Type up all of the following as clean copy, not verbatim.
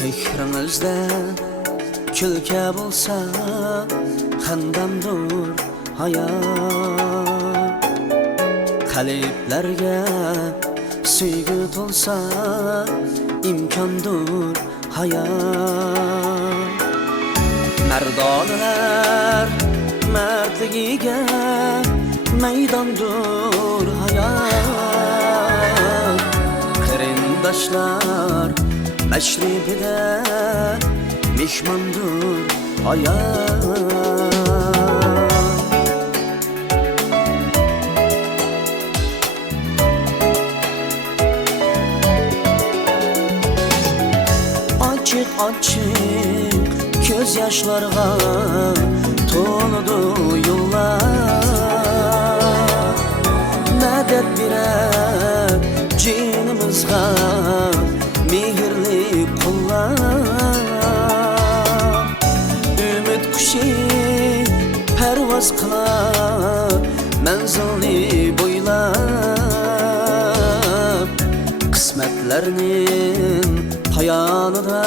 Chehringizda kulka bo'lsa, xandamdur hayot. Qalblarga sevgi to'lsa, imkondur hayot. Mardonlar mardligiga maydondur hayot. Qarindoshlar mashribida mehmondur hayot. Açık göz yaşlarga to'ldi yo'llar. Medet birer cinimizga mehrli qo'llar. Ümit kuşi pervaz qilar manzilni bo'ylab. Qismatlarning hayalida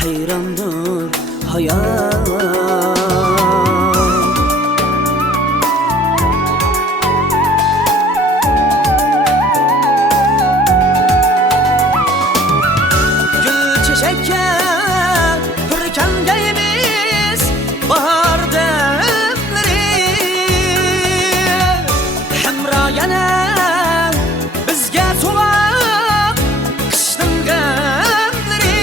hayrandır hayat. Gül çiçekке pürkengeyimiz bahar demleri. Hemra yana bizge soğuk kışın gemleri.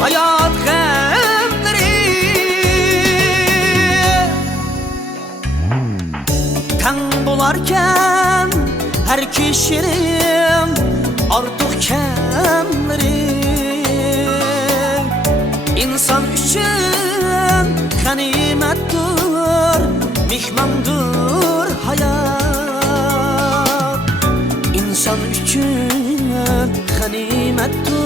Hayat gemleri Tan bularken her kişinin artık kemleri. İnsan üçün ganimettir, mihmandır hayat. İnsan üçün ganimettir,